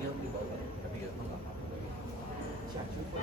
量最高的那个门槛下去会。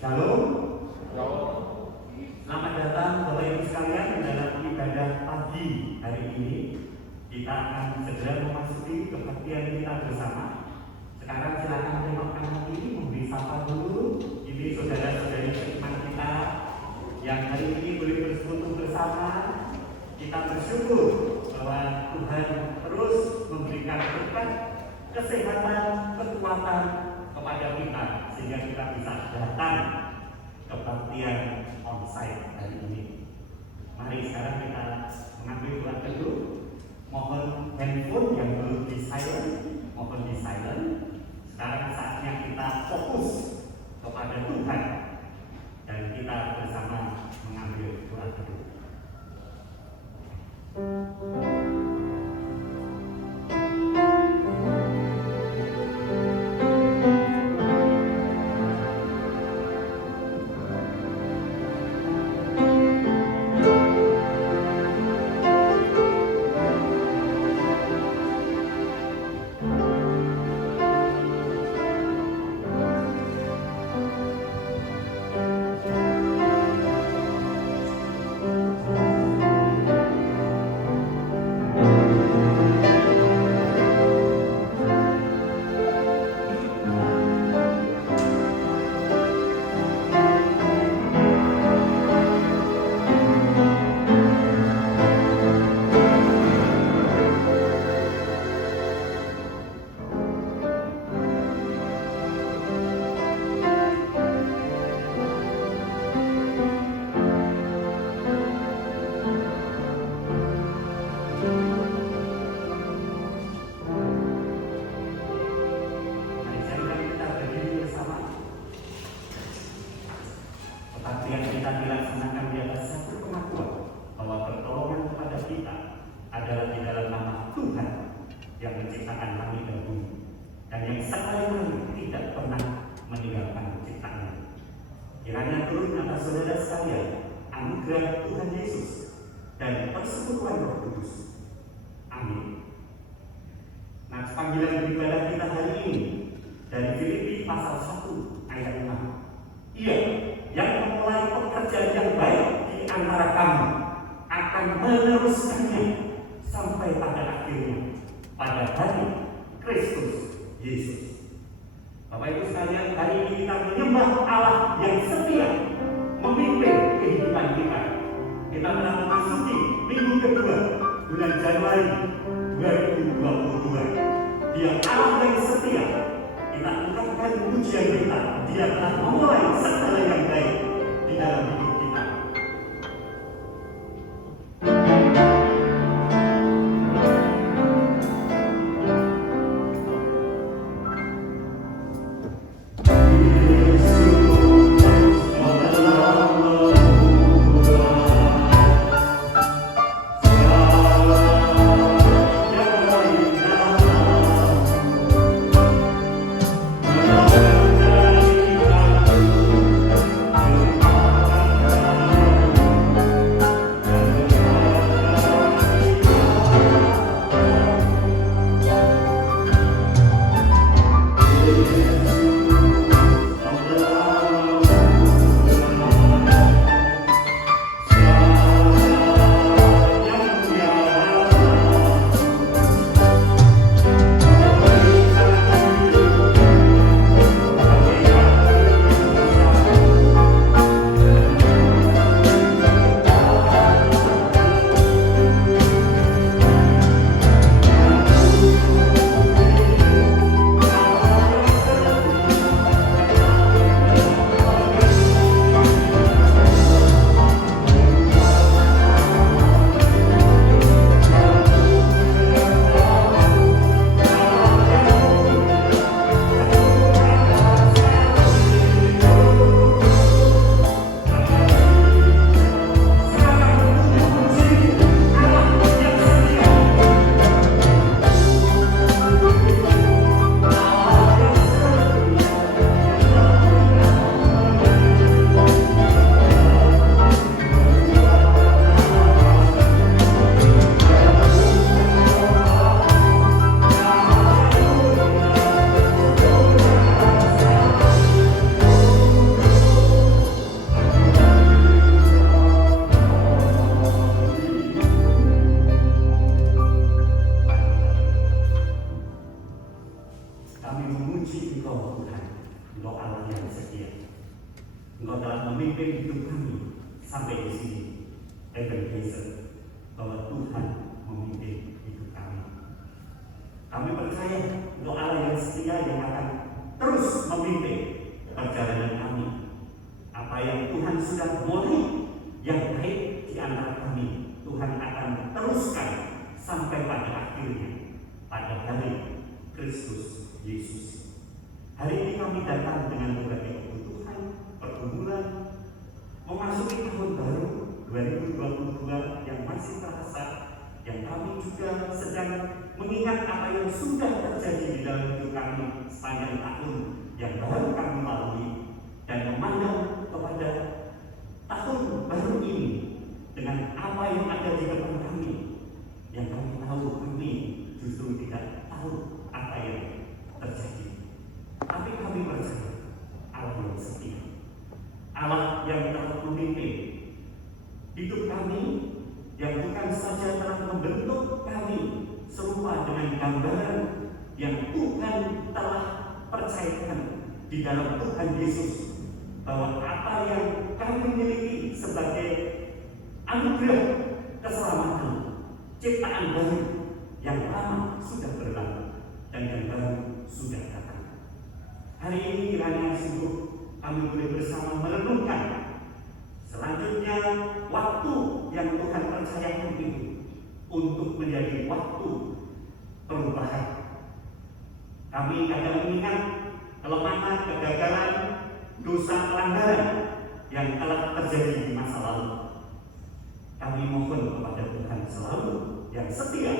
Shalom. Selamat datang Bapak Ibu sekalian dalam ibadah pagi hari ini. Kita akan segera memasuki kebaktian kita bersama. Sekarang silakan tengok kanan kiri, memberi sapa dulu. Ini saudara-saudari seiman kita yang hari ini boleh bersekutu bersama. Kita bersyukur bahwa Tuhan terus memberikan berkat, kesehatan, kekuatan kepada kita sehingga kita bisa datang kebaktian onsite hari ini. Mari sekarang kita mengambil doa teduh. Mohon handphone yang belum di silent, mohon di silent. Sekarang saatnya kita fokus kepada Tuhan dan kita bersama mengambil doa teduh. Kebaktian kita dilaksanakan di atas satu pengakuan bahwa pertolongan kepada kita adalah di dalam nama Tuhan yang menciptakan langit dan bumi dan yang sekali-kali tidak pernah meninggalkan ciptaannya. Kiranya turun atas saudara sekalian anugerah Tuhan Yesus dan persekutuan Roh Kudus. Amin. Nah, panggilan ibadah kita hari ini dari Filipi pasal 1 ayat 6. Ia yang memulai pekerjaan yang baik di antara kamu akan meneruskannya sampai pada akhirnya pada hari Kristus Yesus. Bapak Ibu sekalian, hari ini kita menyembah Allah yang setia memimpin kehidupan kita. Kita telah memasuki minggu kedua bulan Januari 2022. Dia Allah yang setia. Kita ungkapkan pujian kita. Dia telah memulai segala yang baik di dalam hidup kita. Thank you. Ebenezer, bahwa Tuhan memimpin hidup kami. Kami percaya untuk Allah yang setia yang akan terus memimpin perjalanan kami. Apa yang Tuhan sudah mulai yang baik di antara kami, Tuhan akan teruskan sampai pada akhirnya, pada hari Kristus Yesus. Hari ini kami datang dengan berbagai kebutuhan, pergumulan, memasuki tahun baru 2022 yang masih terasa, yang kami juga sedang mengingat apa yang sudah terjadi di dalam hidup kami sepanjang tahun yang baru kami lalui, dan memandang kepada tahun baru ini dengan apa yang ada di depan kami, yang kami tahu kami justru tidak tahu apa yang terjadi. Tapi kami percaya Allah yang setia, Allah yang telah memimpin hidup kami, yang bukan saja telah membentuk kami serupa dengan gambaran yang Tuhan telah percayakan di dalam Tuhan Yesus, bahwa apa yang kami miliki sebagai anugerah keselamatan, ciptaan baru yang lama sudah berlalu dan yang baru sudah datang. Hari ini kiranya sungguh kami boleh bersama merenungkan selanjutnya waktu yang Tuhan percayakan itu untuk menjadi waktu perubahan. Kami kadang mengingat kelemahan, kegagalan, dosa, pelanggaran yang telah terjadi di masa lalu. Kami mohon kepada Tuhan selalu yang setia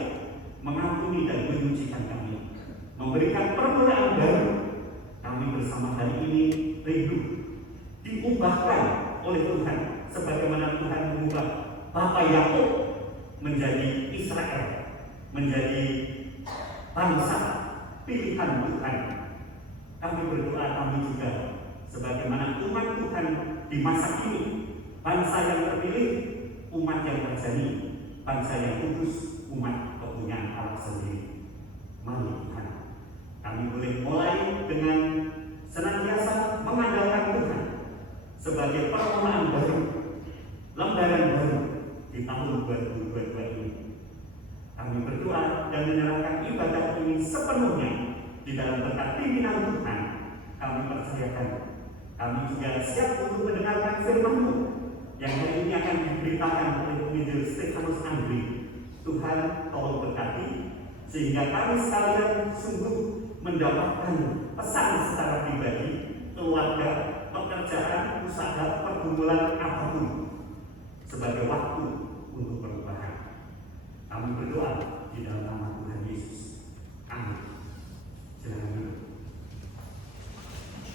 mengampuni dan menyucikan kami, memberikan permulaan baru. Kami bersama hari ini rindu diubahkan oleh Tuhan, sebagaimana Tuhan mengubah Bapa Yakub menjadi Israel, menjadi bangsa pilihan Tuhan. Kami berdoa, kami juga sebagaimana umat Tuhan di masa ini, bangsa yang terpilih, umat yang terjadi, bangsa yang kudus, umat kepunyaan Allah sendiri. Mari Tuhan, kami boleh mulai dengan senantiasa mengandalkan Tuhan sebagai permulaan baru, lembaran baru di tahun 2022 ini. Kami berdoa dan menyerahkan ibadah ini sepenuhnya di dalam berkat pimpinan Tuhan. Kami percayakan, kami juga siap untuk mendengarkan firman-Mu yang hari ini akan diberitakan oleh penginjil Stefanus Andri. Tuhan tolong berkati sehingga kami sekalian sungguh mendapatkan pesan secara pribadi, keluarga, pekerjaan, usaha, pergumulan apapun sebagai waktu untuk perubahan. Kami berdoa di dalam nama Tuhan Yesus. Amin. Silakan dulu.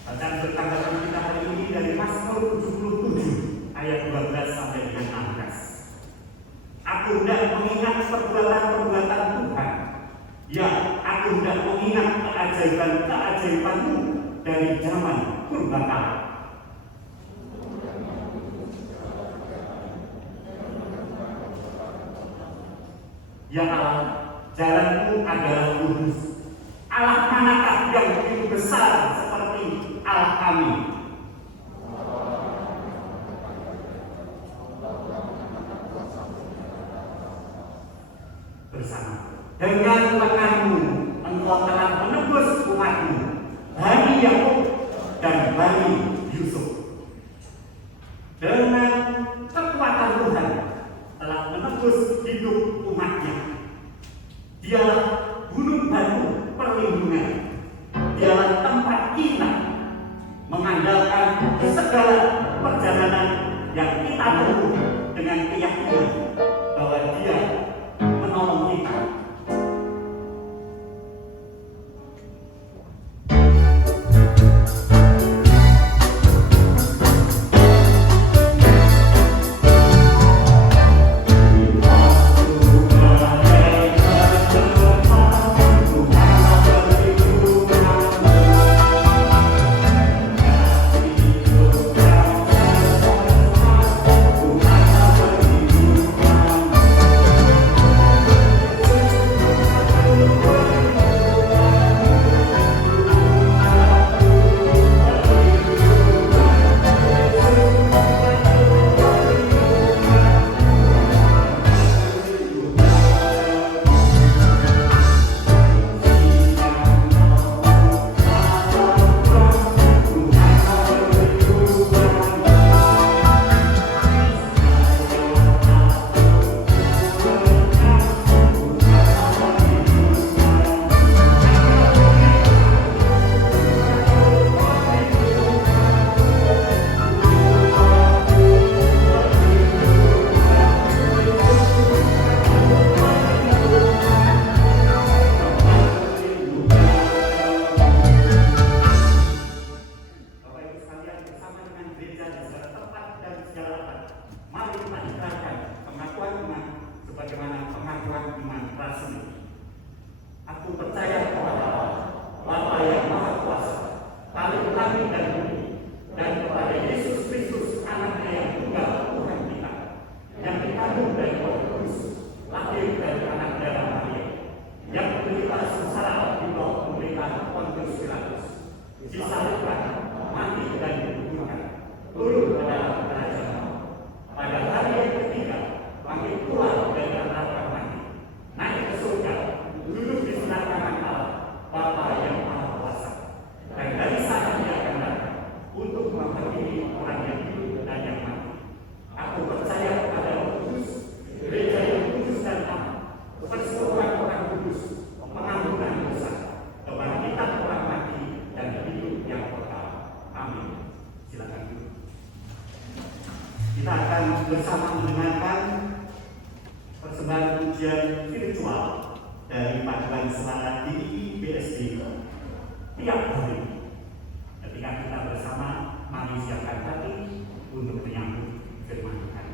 Bacaan bertanggapan kita hari ini dari Mazmur 77 ayat 12 sampai dengan 16. Aku hendak mengingat perbuatan-perbuatan Tuhan. Ya, aku hendak mengingat keajaiban-keajaiban-Mu dari zaman purbakala. Ya Allah, jalan-Mu adalah lurus. Allah manakah yang begitu besar seperti Allah kami? Bersama dengan lengan-Mu Engkau telah menebus umat-Mu, Bani Yakub dan Bani Yusuf. Dengan kekuatan Tuhan telah menebus hidup umat-Nya. Dialah gunung batu perlindungan. Dialah tempat kita mengandalkan segala perjalanan yang kita tempuh dengan keyakinan bahwa Dia menolong kita. Terima sebagaimana pengakuan iman rasmi. Aku percaya kepada Bapa yang Maha Kuasa, Bapa langit dan bumi, dan kepada Yesus Kristus, Anaknya yang tunggal Tuhan kita, yang dikandung dari Roh Kudus, lahir dari anak darah Maria, yang menderita sengsara di bawah pemerintahan Pontius Pilatus, disalibkan, mati dan dikuburkan, turun ke dalam kerajaan Allah. Pada hari yang ketiga, bangkit pula dari antara mati, naik ke surga, duduk di sebelah kanan Allah, Bapa yang Maha Kuasa. Dan dari sana Dia akan datang untuk menghakimi orang yang hidup dan yang mati. Aku percaya kepada Roh Kudus, gereja yang kudus dan aman, persekutuan orang kudus, pengampunan dosa, kebangkitan orang mati, dan hidup yang kekal. Amin. Silakan duduk. Kita akan bersama mendengarkan persembahan pujian virtual dari Paduan Suara DII BSD tiap hari. Ketika kita bersama, mari siapkan hati untuk menyambut firman Tuhan.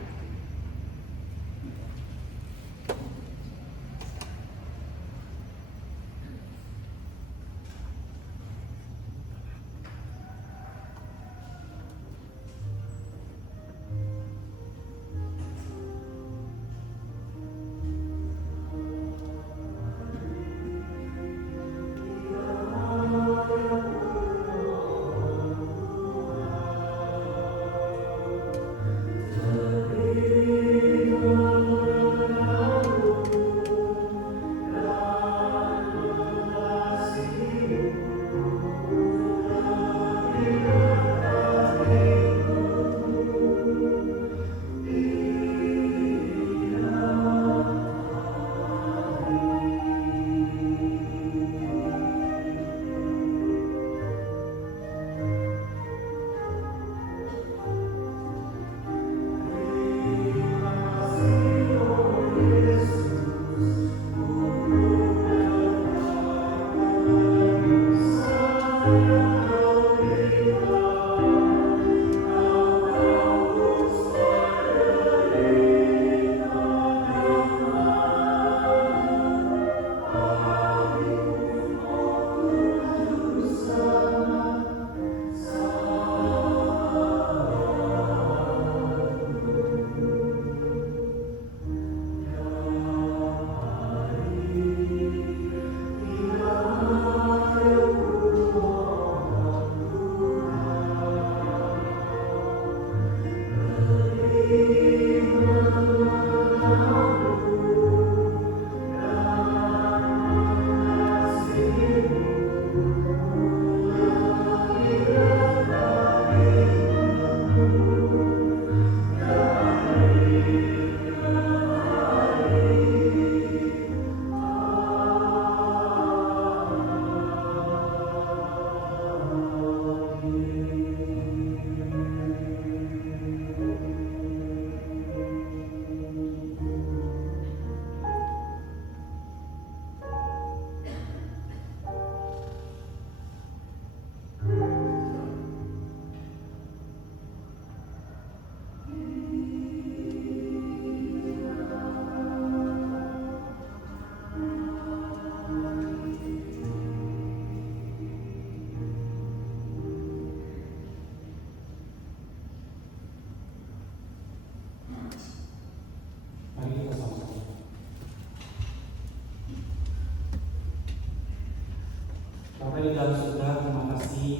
Bapa di dalam surga, terima kasih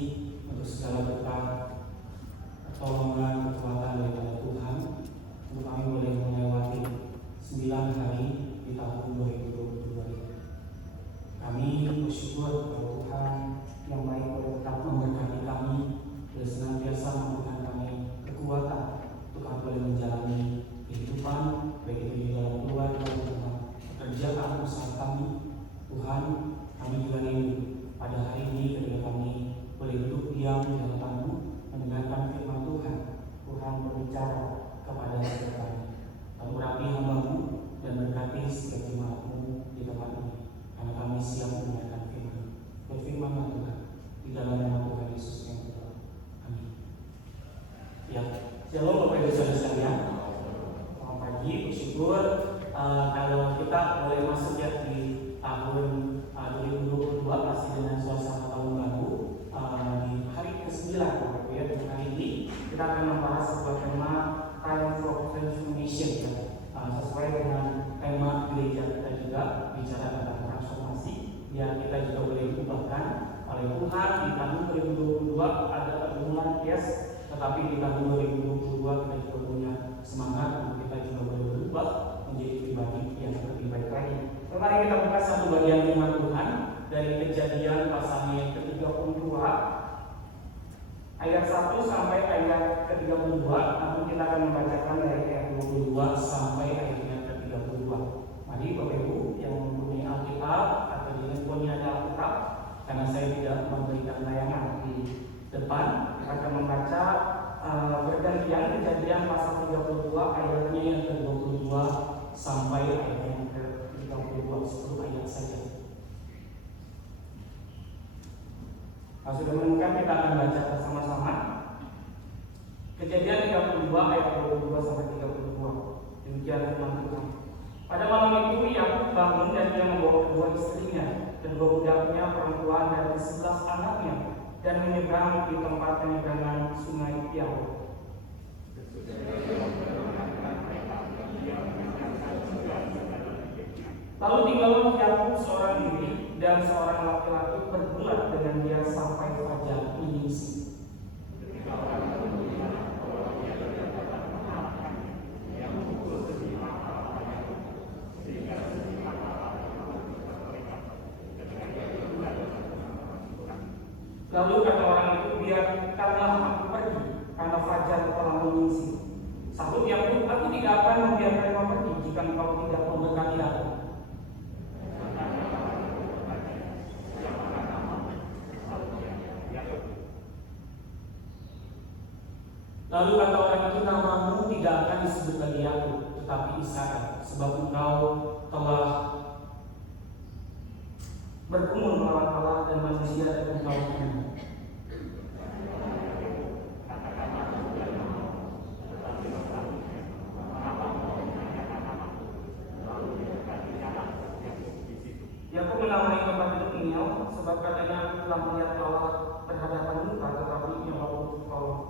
untuk segala berkat, pertolongan, kekuatan daripada Tuhan untuk kami boleh melewati 9 hari di tahun 2022 ini. Kami bersyukur kepada Tuhan yang baik boleh tetap memberkati kami, boleh senantiasa memberikan kami kekuatan untuk kami boleh menjalani kehidupan, baik itu di dalam keluarga, dalam pekerjaan, usaha kami. Tuhan, kami juga rindu pada hari ini ketika kami boleh duduk diam di hadapan-Mu, mendengarkan firman Tuhan. Tuhan berbicara kepada setiap kami. Kami urapi hamba-Mu dan berkati setiap jemaat-Mu di tempat ini, karena kami siap mendengarkan firman. Berfirmanlah Tuhan, di dalam nama Tuhan Yesus yang berdoa. Amin. Ya, shalom Bapak Ibu Saudara sekalian. Selamat pagi, bersyukur Kalau kita boleh masuk ya di tahun 2022 pasti dengan suasana tahun baru, di hari ke-9 ya. Dan hari ini kita akan membahas sebuah tema Time for Transformation ya. Sesuai dengan tema gereja kita juga bicara tentang transformasi yang kita juga boleh diubahkan oleh Tuhan. Di tahun 2022 ada pergumulan, yes, tetapi di tahun 2022 kita juga punya semangat untuk kita juga boleh berubah menjadi pribadi yang lebih baik lagi. Mari kita buka satu bagian firman Tuhan dari Kejadian pasalnya yang ke-32 ayat 1 sampai ayat ke-32. Namun kita akan membacakan dari ayat 22 sampai ayatnya ke-32. Mari Bapak Ibu yang mempunyai Alkitab atau di handphone-nya ada Alkitab, karena saya tidak memberikan tayangan di depan, kita akan membaca bergantian Kejadian pasal 32 ayatnya yang ke-22 sampai ayatnya yang ke-32, 10 ayat saja. Kalau sudah menemukan, kita akan baca bersama-sama Kejadian 32 ayat 22 sampai 32. Demikian firman Tuhan. Pada malam itu Yakub bangun dan dia membawa kedua istrinya, kedua budaknya perempuan dan 11 anaknya, dan menyeberang di tempat penyeberangan sungai Yahweh. Lalu tinggallah Yakub seorang diri, dan seorang laki-laki bergulat dengan dia sampai fajar menyingsing. Lalu kata orang itu, biarkanlah aku pergi, karena fajar telah menyingsing. Sahut Yakub, aku tidak akan membiarkan kau pergi jika engkau tidak memberkati aku. Lalu kata orang itu, namamu tidak akan disebut lagi Yakub, tetapi Israel, sebab engkau telah bergumul melawan Allah dan manusia dan engkau menang. Yakub menamai tempat itu Peniel, sebab katanya aku telah melihat Allah berhadapan muka, tetapi ia mau tolong.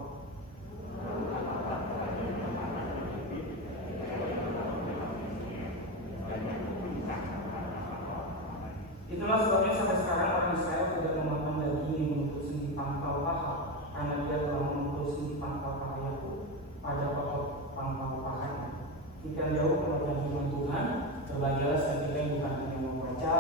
Itulah sebabnya sampai sekarang orang Israel tidak memakan daging untuk sendi pangkal paha, karena dia telah memukul sendi pangkal paha Yakub pada pokok pangkal pahanya. Jika jauh perhatian firman Tuhan, berbahagialah setiap yang bukan hanya membaca,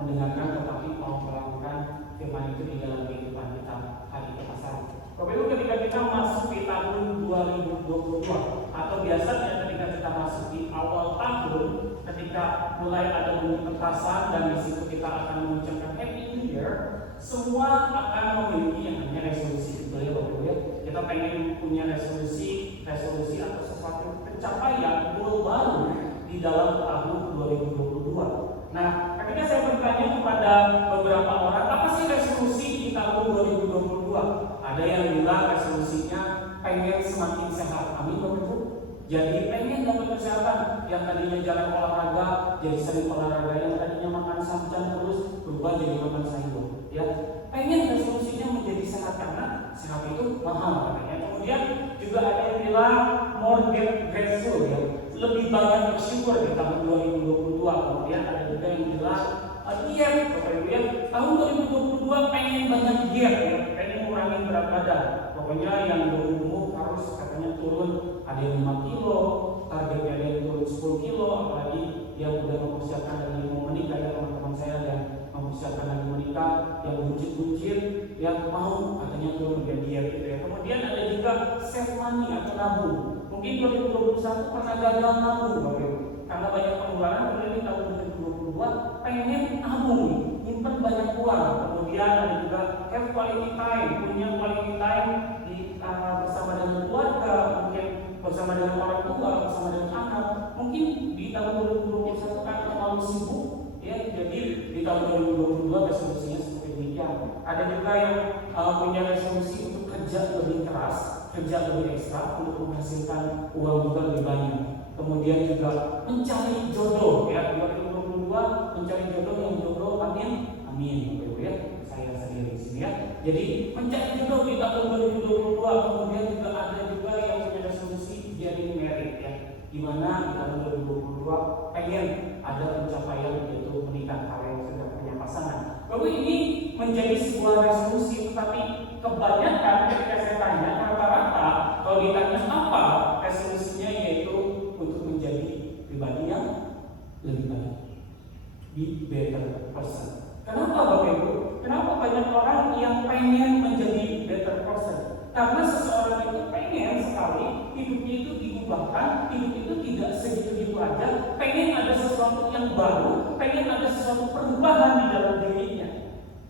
mendengarkan, tetapi mau melakukan firman itu di dalam kehidupan kita hari ke hari. Bapak Ibu, ketika kita masuk di tahun 2022 atau biasanya ketika kita masuk di awal tahun, ketika mulai ada bunyi petasan dan di situ kita akan mengucapkan Happy New Year, semua akan memiliki yang namanya resolusi. Betul ya Bapak Ibu? Kita pengen punya resolusi atau sesuatu pencapaian goal baru di dalam tahun 2022. Nah, ketika saya bertanya kepada beberapa orang, apa sih resolusi di tahun 2022? Ada yang bilang resolusinya pengen semakin sehat. Amin Bapak Ibu. Jadi pengen dapat kesehatan, yang tadinya jarang olahraga jadi sering olahraga, yang tadinya makan santan terus berubah jadi makan sayur. Ya, pengen resolusinya menjadi sehat karena sehat itu mahal katanya. Kemudian juga ada yang bilang more grateful ya, lebih banyak bersyukur di tahun 2022. Kemudian ada juga yang bilang diet, Bapak Ibu ya. Tahun 2022 pengen banyak diet ya, pengen ngurangin berat badan. Pokoknya yang gemuk harus katanya turun, ada yang 5 kilo, targetnya ada yang turun 10 kilo, apalagi yang udah mempersiapkan lagi mau menikah ya, teman-teman saya yang mempersiapkan lagi menikah, yang buncit-buncit, yang mau katanya turun dia diet gitu ya. Kemudian ada juga save money atau nabung. Mungkin 2021 pernah gagal nabung Bapak Ibu, karena banyak pengeluaran, kemudian di tahun 2022 pengen nabung, nyimpen banyak uang. Kemudian ada juga have quality time, punya quality time di bersama dengan keluarga, mungkin bersama dengan orang tua, bersama dengan anak. Mungkin di tahun 2021 kan terlalu sibuk ya, jadi di tahun 2022 resolusinya seperti demikian. Ada juga yang punya resolusi untuk kerja lebih keras, kerja lebih ekstra untuk menghasilkan uang juga lebih banyak. kemudian juga mencari jodoh ya. 2022 mencari jodoh yang jodoh, amin, amin Bapak Ibu ya. Saya sendiri di sini ya. Jadi mencari jodoh di tahun 2022, kemudian juga ada juga yang punya resolusi jadi married ya. Di mana di tahun 2022 pengen ada pencapaian yaitu menikah kalau yang sudah punya pasangan. Lalu ini menjadi sebuah resolusi, tetapi kebanyakan ketika saya tanya rata-rata kalau ditanya apa resolusinya yaitu untuk menjadi pribadi yang lebih baik, be better person. Kenapa Bapak Ibu? Kenapa banyak orang yang pengen menjadi better person? Karena seseorang itu pengen sekali hidupnya itu diubahkan, hidup itu tidak segitu-gitu aja, pengen ada sesuatu yang baru, pengen ada sesuatu perubahan di dalam dirinya.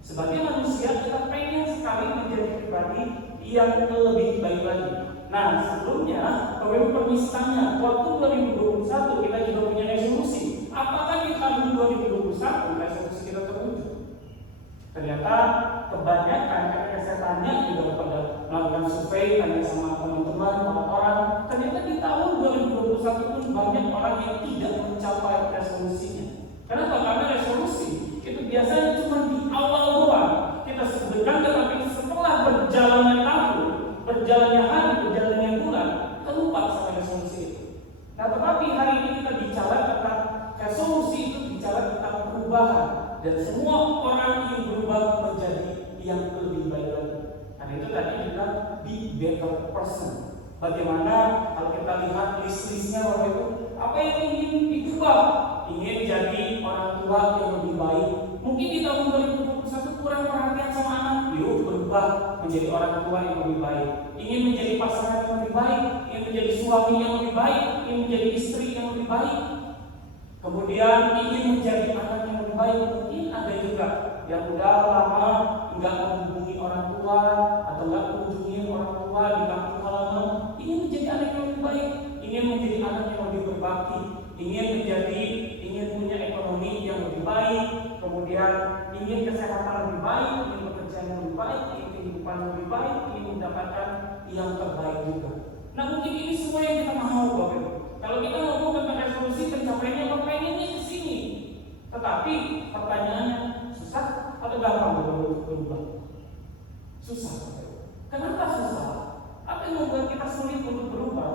Sebagai manusia kita pengen sekali menjadi pribadi yang lebih baik lagi. Nah sebelumnya Bapak Ibu permisi tanya, waktu 2021 kita juga punya resolusi. Apakah di tahun 2021 resolusi kita terwujud? Ternyata kebanyakan ketika saya tanya juga pada melakukan survei, tanya sama teman-teman, orang, ternyata di tahun 2021 pun banyak orang yang tidak mencapai resolusinya. Kenapa? Karena resolusi itu biasanya cuma di awal doang kita sebutkan, tetapi setelah berjalannya tahun, berjalannya hari, berjalannya bulan, kita lupa sama resolusi itu. Nah, tetapi hari ini kita bicara tentang resolusi, itu bicara tentang perubahan. Dan semua orang yang berubah menjadi yang lebih baik lagi. Karena itu tadi kita be better person. Bagaimana kalau kita lihat list-listnya Bapak Ibu, apa yang ingin diubah? Ingin jadi orang tua yang lebih baik. Mungkin di tahun 2021 kurang perhatian sama anak, yuk berubah menjadi orang tua yang lebih baik. Ingin menjadi pasangan yang lebih baik, ingin menjadi suami yang lebih baik, ingin menjadi istri yang lebih baik. Kemudian ingin menjadi anak yang lebih baik. Mungkin ada juga yang udah lama nggak menghubungi orang tua atau nggak mengunjungi orang tua di kampung halaman, ingin menjadi anak yang lebih baik, ingin menjadi anak yang lebih berbakti, ingin punya ekonomi yang lebih baik, kemudian ingin kesehatan lebih baik, ingin pekerjaan yang lebih baik, ingin kehidupan yang lebih baik, ingin mendapatkan yang terbaik juga. Nah mungkin ini semua yang kita mau Bapak Ibu. Kalau kita ngomong tentang resolusi pencapaiannya apa, pengennya ke sini. Tetapi pertanyaannya susah atau gampang untuk berubah? Susah. Kenapa susah? Apa yang membuat kita sulit untuk berubah?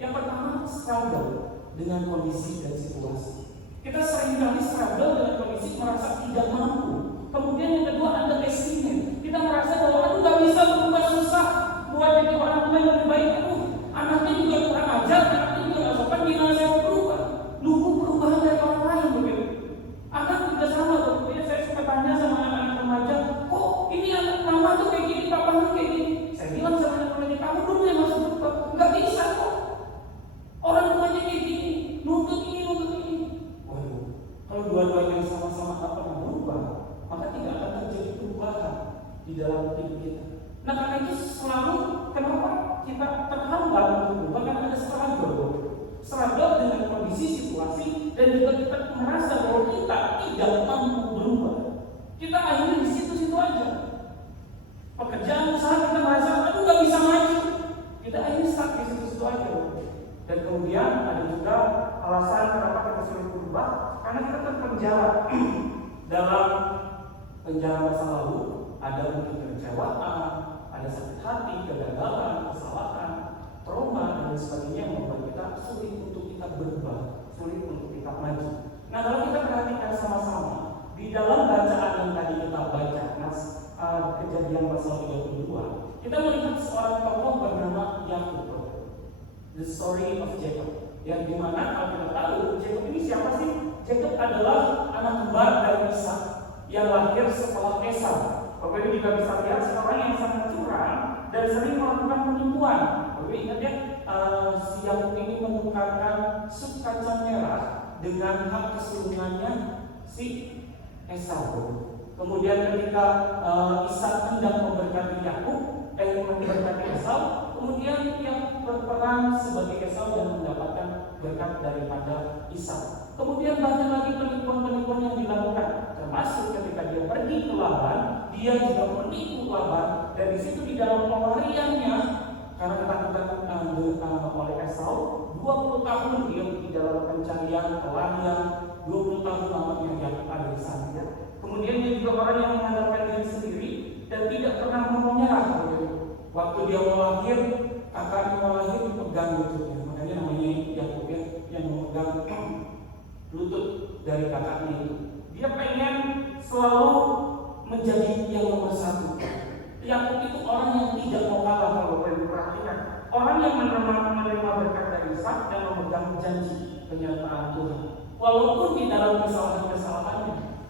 Yang pertama, struggle dengan kondisi dan situasi. Kita seringkali struggle dengan kondisi, merasa tidak mampu. Kemudian yang kedua, underestimate. Kita merasa bahwa aduh gak bisa berubah, susah buat jadi orang tua yang lebih baik. Aduh, anaknya juga kurang ajar, anaknya juga gak sopan, gimana saya mau berubah? Nunggu perubahan dari orang lain begitu. Anak juga sama tuh. Saya suka tanya sama anak-anak remaja, kok ini anak mama tuh kayak gini, papa tuh kayak gini. Saya bilang sama anak remaja, kamu dulu yang masuk berubah. Gak bisa kok. Orang tuanya kayak gini, nuntut ini. Waduh, kalau dua-duanya sama-sama tak pernah berubah, maka tidak akan terjadi perubahan di dalam hidup kita. Nah karena itu selalu kenapa kita terhambat untuk berubah, karena ada struggle dengan kondisi situasi, dan juga kita merasa bahwa kita tidak mampu berubah. Kita akhirnya di situ-situ aja. Pekerjaan usaha kita merasa aduh gak bisa maju, kita akhirnya stuck di situ-situ aja. Dan kemudian ada juga alasan kenapa kita sulit berubah, karena kita terpenjara dalam penjara masa lalu. Ada mungkin kekecewaan, ada sakit hati, kegagalan, kesalahan, trauma dan sebagainya yang membuat kita sulit untuk kita berubah, sulit untuk kita maju. Nah kalau kita perhatikan sama-sama di dalam bacaan yang tadi kita baca, Kejadian pasal 32, kita melihat seorang tokoh bernama Yakub, the story of Jacob. Yang dimana kalau kita tahu Jacob ini siapa sih? Jacob adalah anak kembar dari Ishak yang lahir setelah Esau. Bapak Ibu juga bisa lihat seorang yang sangat curang dan sering melakukan penipuan. Bapak Ibu ingat ya, si Yakub ini menukarkan sup kacang merah dengan hak kesulungannya si Esau. Kemudian ketika Ishak hendak memberkati memberkati Esau, kemudian yang berperan sebagai Esau dan mendapatkan berkat daripada Ishak. Kemudian banyak lagi penipuan-penipuan yang dilakukan, termasuk ketika dia pergi ke Laban, dia juga menipu Laban. Dari situ di dalam pelariannya, karena ketakutan oleh Esau, 20 tahun dia di dalam pencarian, pelarian, 20 tahun lamanya Yakub ada di sana ya. Kemudian dia juga orang yang mengandalkan diri sendiri dan tidak pernah mau menyerah. Waktu dia mau lahir, kakaknya mau lahir dipegang lututnya, makanya namanya Yakub ya, yang memegang lutut dari kakaknya itu. Dia pengen selalu menjadi yang nomor satu. Yakub itu orang yang tidak mau kalah kalau boleh diperhatikan. Orang yang menerima berkat dari Ishak dan memegang janji penyertaan Tuhan. Walaupun di dalam kesalahan-kesalahannya,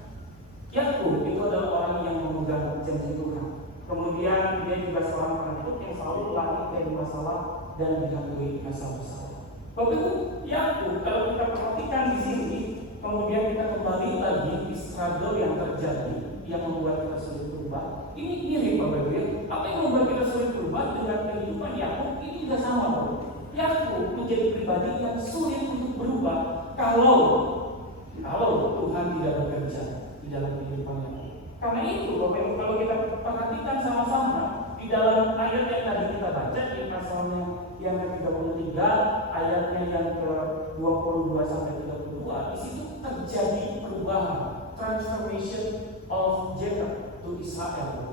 Yakub itu adalah orang yang memegang janji Tuhan. Kemudian dia juga seorang penakut yang selalu lari dari masalah dan dihantui masalah-masalah. Bapak Ibu, Yakub kalau kita perhatikan di sini, kemudian kita kembali lagi di struggle yang terjadi yang membuat kita sulit berubah. Ini mirip Bapak Ibu ya. Apa yang membuat kita sulit berubah dengan kehidupan Yakub ini juga sama Bapak. Yakub menjadi pribadi yang sulit untuk berubah kalau Tuhan tidak bekerja di dalam kehidupannya. Karena itu Bapak Ibu, kalau kita perhatikan sama-sama di dalam ayat yang tadi kita baca di pasalnya yang ke-33, ayatnya yang ke-22 sampai 32, di situ terjadi perubahan, transformation of Jacob to Israel.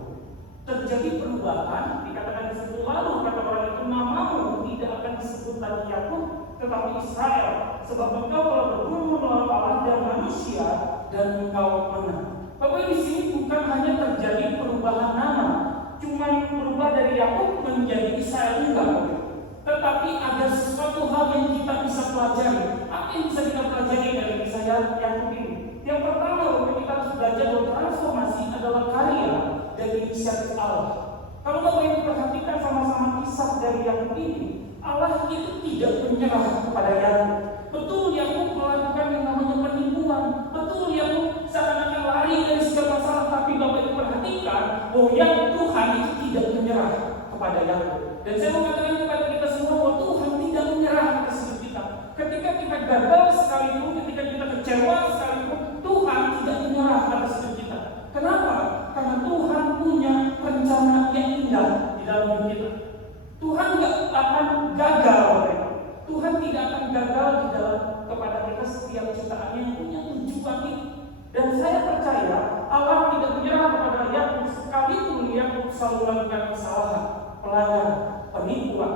Terjadi perubahan, dikatakan di situ, lalu kata orang itu, namamu tidak akan disebut lagi Yakub, tetapi Israel, sebab engkau telah bergumul melawan Allah dan manusia dan engkau menang. Bapak di sini bukan hanya terjadi perubahan nama, cuma berubah dari Yakub menjadi Israel enggak, tetapi ada sesuatu hal yang kita bisa pelajari. Apa yang bisa kita pelajari dari kisah Yakub ini? Yang pertama, Bapak kita harus belajar bahwa transformasi adalah karya dan inisiatif Allah. Kalau Bapak Ibu perhatikan sama-sama kisah dari Yakub ini, Allah itu tidak menyerah kepada Yakub. Betul Yakub melakukan yang namanya penipuan, betul Yakub seakan-akan lari dari segala masalah, tapi Bapak Ibu perhatikan bahwa yang Tuhan itu tidak menyerah kepada Yakub. Dan saya mau katakan kepada kita semua bahwa Tuhan tidak menyerah atas hidup kita. Ketika kita gagal sekalipun, ketika kita kecewa sekalipun, Tuhan tidak menyerah atas hidup kita. Kenapa? Karena Tuhan punya rencana yang indah di dalam hidup kita. Tuhan tidak akan gagal, Tuhan tidak akan gagal di dalam kepada kita setiap ciptaan yang punya tujuan ini. Dan saya percaya Allah tidak menyerah kepada Yakub sekalipun Yakub selalu melakukan kesalahan, pelanggaran, penipuan.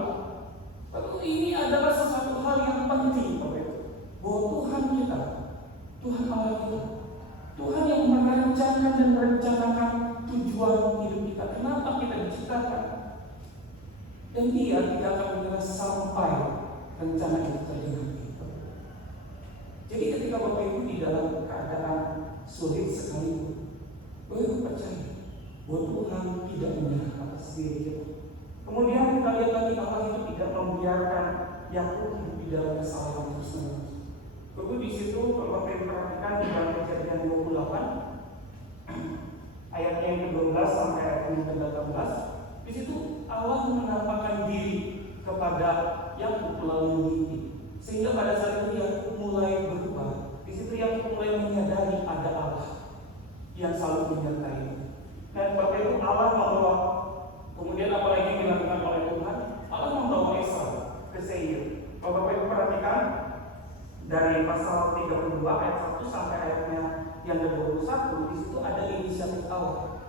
Lalu ini adalah sesuatu hal yang penting, bahwa Tuhan kita, Tuhan Allah kita, Tuhan yang merancangkan dan merencanakan tujuan hidup kita. Kenapa kita diciptakan? Dan Dia tidak akan menyerah sampai rencana itu terjadi. Jadi ketika Bapak Ibu di dalam keadaan sulit sekalipun, Bapak Ibu percaya bahwa Tuhan tidak menyerah atas diri kita. Kemudian kita lihat lagi Allah itu tidak membiarkan Yakub hidup di dalam kesalahan terus-menerus. Bapak di situ kalau Bapak Ibu perhatikan di dalam Kejadian 28 ayatnya yang ke-12 sampai ayat yang ke-18, di situ Allah menampakkan diri kepada Yakub melalui mimpi, sehingga pada saat itu Yakub mulai berubah. Di situ Yakub mulai menyadari ada Allah yang selalu menyertai. Dan Bapak Ibu, Allah membawa, kemudian apalagi yang dilakukan oleh Tuhan, Allah membawa Esau ke Seir. Kalau Bapak Ibu perhatikan dari pasal 32 ayat 1 sampai ayatnya yang ke-21, di situ ada inisiatif Allah,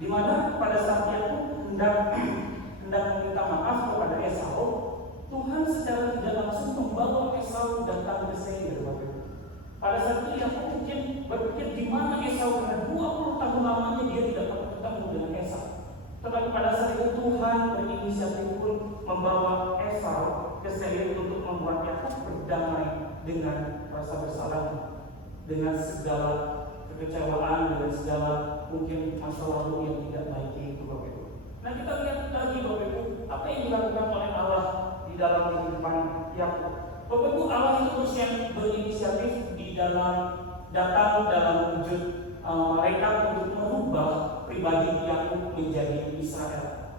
di mana pada saat Yakub hendak meminta maaf kepada Esau, Tuhan secara tidak langsung membawa Esau datang ke Seir. Pada saat itu Yakub mungkin berpikir di mana Esau, karena 20 tahun lamanya dia tidak pernah ketemu dengan Esau. Tetapi pada saat itu Tuhan berinisiatif pun membawa Esau ke Seir untuk membuat Yakub berdamai dengan rasa bersalah, dengan segala kekecewaan, dengan segala mungkin masa lalu yang tidak baik itu, Bapak Ibu. Nah kita lihat lagi Bapak Ibu, apa yang dilakukan oleh Allah di dalam kehidupan Yakub. Bapak Ibu, Allah itu terus yang berinisiatif di dalam datang dalam wujud mereka untuk merubah pribadi Yakub menjadi Israel.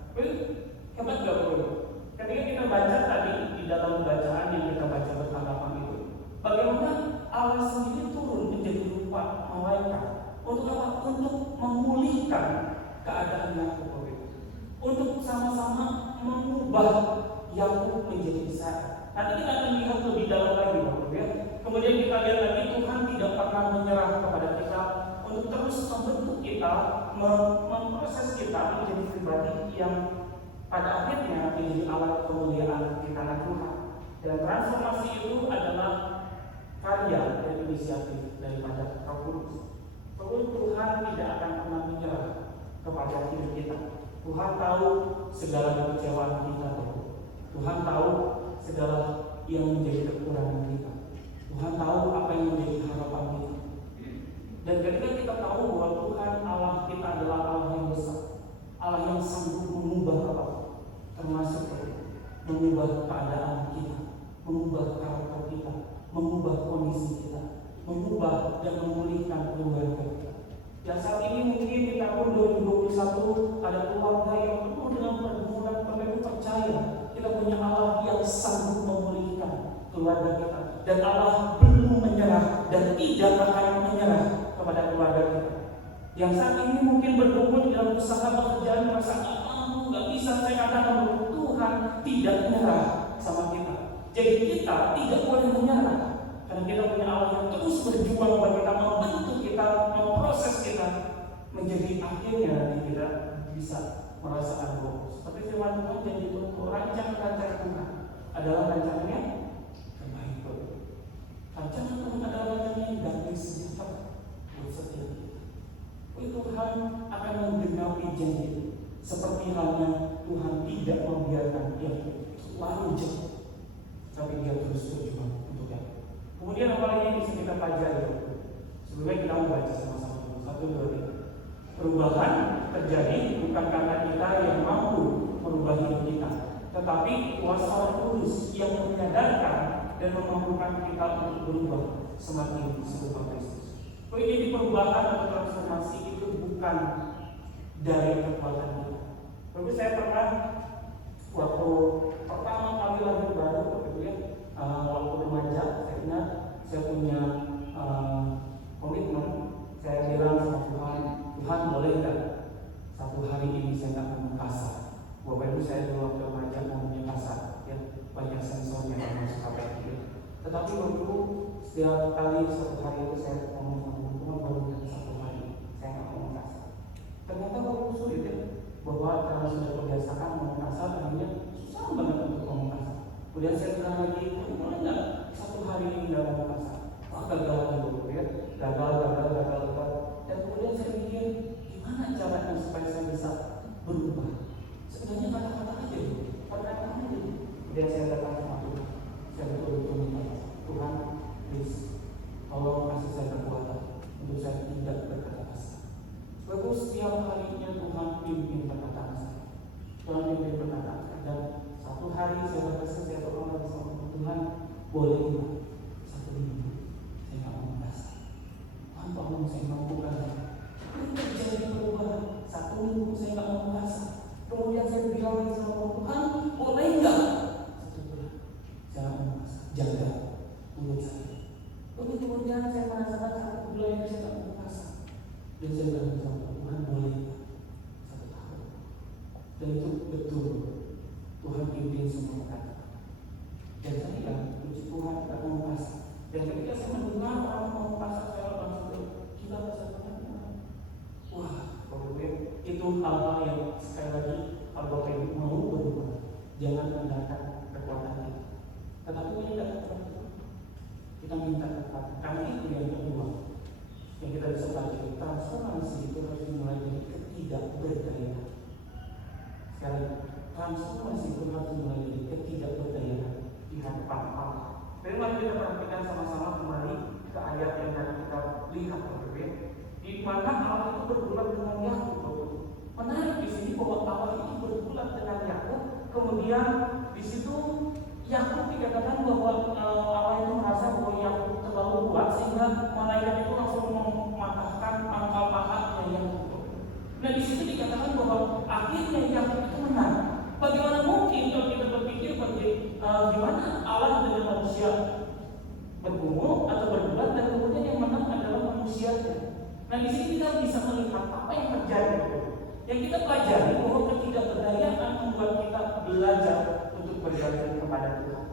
Hebat gak Bapak Ibu? Ketika kita baca tadi di dalam bacaan yang kita baca bertanggapan itu, bagaimana Allah sendiri turun menjadi rupa malaikat untuk apa? Untuk memulihkan keadaan Yakub, untuk sama-sama mengubah Yakub menjadi Israel. Nanti kita akan lihat lebih dalam lagi, Bapak ya. Kemudian kita lihat lagi Tuhan tidak pernah menyerah kepada kita untuk terus membentuk kita, memproses kita menjadi pribadi yang pada akhirnya menjadi alat kemuliaan di tangan Tuhan. Dan transformasi itu adalah karya dan inisiatif daripada Roh Kudus. Tuhan tidak akan pernah menyerah kepada hidup kita. Tuhan tahu segala kekecewaan kita. Tuhan tahu segala yang menjadi kekurangan kita. Tuhan tahu apa yang menjadi harapan kita. Dan ketika kita tahu bahwa Tuhan Allah kita adalah Allah yang besar, Allah yang sanggup mengubah apa, termasuk mengubah keadaan kita, mengubah karakter kita, mengubah kondisi kita, mengubah dan memulihkan keluarga kita. Dan saat ini mungkin di tahun 2021 ada keluarga yang penuh dengan pergumulan, penuh percaya kita punya Allah yang sanggup memulihkan keluarga kita, dan Allah belum menyerah dan tidak akan menyerah kepada keluarga kita. Yang saat ini mungkin bergumul dalam usaha pekerjaan, merasa nggak bisa, saya katakan Tuhan tidak menyerah sama kita. Jadi kita tidak boleh menyerah, karena kita punya Allah yang terus berjuang buat kita, membentuk kita, memproses kita menjadi akhirnya nanti kita bisa merasakan fokus. Tapi firman Tuhan jadi rancangan Tuhan adalah rancangannya terbaik. Rancangan Tuhan adalah rancangan yang damai sejahtera buat setiap kita. Tuhan akan menggenapi janji, seperti halnya Tuhan tidak membiarkan yang lalu jauh, tapi Dia terus berjuang untuk yang. Kemudian apa lagi yang bisa kita pelajari? Sebelumnya kita membaca sama-sama. 1, 2, 3. Perubahan terjadi bukan karena kita yang mampu merubah hidup kita, tetapi kuasa Roh Kudus yang menyadarkan dan memampukan kita untuk berubah semakin serupa Kristus. Jadi perubahan atau transformasi itu bukan dari kekuatan kita. Tapi saya pernah waktu pertama kali lahir baru, waktu remaja, saya ingat saya punya komitmen. Saya bilang sama Tuhan, Tuhan boleh nggak satu hari ini saya nggak ngomong kasar. Bapak Ibu, saya dulu waktu remaja ngomongnya kasar, ya banyak sensornya yang masuk HP. Tetapi waktu setiap kali satu hari itu saya ngomong Tuhan baru satu hari saya nggak ngomong kasar. Ternyata waktu sulit ya, bahwa karena sudah terbiasakan ngomong kasar, akhirnya susah banget untuk ngomong kasar. Kemudian saya bilang lagi, boleh nggak satu hari ini nggak ngomong kasar? Wah, gagal dulu ya, gagal. Dan kemudian saya pikir, gimana caranya supaya saya bisa berubah? Sebenarnya kata-kata aja, perkataan aja. Kemudian saya datang sama Tuhan, saya betul-betul minta Tuhan, please, tolong kasih saya kekuatan untuk saya tidak berkata kasar. Sebab setiap harinya Tuhan pimpin perkataan saya, Tuhan pimpin perkataan saya. Dan satu hari saya berkata, saya tolong lagi sama Tuhan, boleh nggak satu minggu saya nggak mau kasar? Tuhan tolong saya mampukan. Terjadi perubahan. Satu minggu saya nggak mau kasar. Kemudian saya bilang sama Tuhan, boleh nggak satu bulan saya nggak mau kasar? Jaga mulut saya. Lalu kemudian saya merasakan satu bulan yang saya nggak mau kasar. Dan saya bilang sama Tuhan, boleh nggak satu tahun? Dan itu betul. Tuhan pimpin semua kata. Dan saya puji Tuhan nggak mau kasar. Dan ketika saya mendengar orang mau kasar, saya langsung gila saya Tuhan. Wah, itu hal-hal yang sekali lagi kalau Bapak Ibu mau berubah, jangan mengandalkan kekuatan kita, tetapi mengandalkan kekuatan kita minta kekuatan. Karena itu yang kedua yang kita bisa pelajari, transformasi itu harus dimulai dari ketidakberdayaan. Sekali lagi, transformasi itu harus dimulai dari ketidakberdayaan di hadapan Allah. Jadi mari kita perhatikan sama-sama kembali ke ayat yang tadi kita lihat, di mana Allah itu bergulat dengan Yakub. Menarik di sini bahwa Allah itu bergulat dengan Yakub. Kemudian di situ Yakub dikatakan bahwa Allah itu merasa bahwa Yakub terlalu kuat sehingga malaikat itu langsung mematahkan pangkal pahanya Yakub. Nah di situ dikatakan bahwa akhirnya Yakub itu menang. Bagaimana mungkin kalau kita berpikir gimana Allah dengan manusia bergumul atau bergulat dan kemudian yang menang adalah manusianya. Nah di sini kita bisa melihat apa yang terjadi. Yang kita pelajari bahwa ketidakberdayaan membuat kita belajar untuk bergantung kepada Tuhan.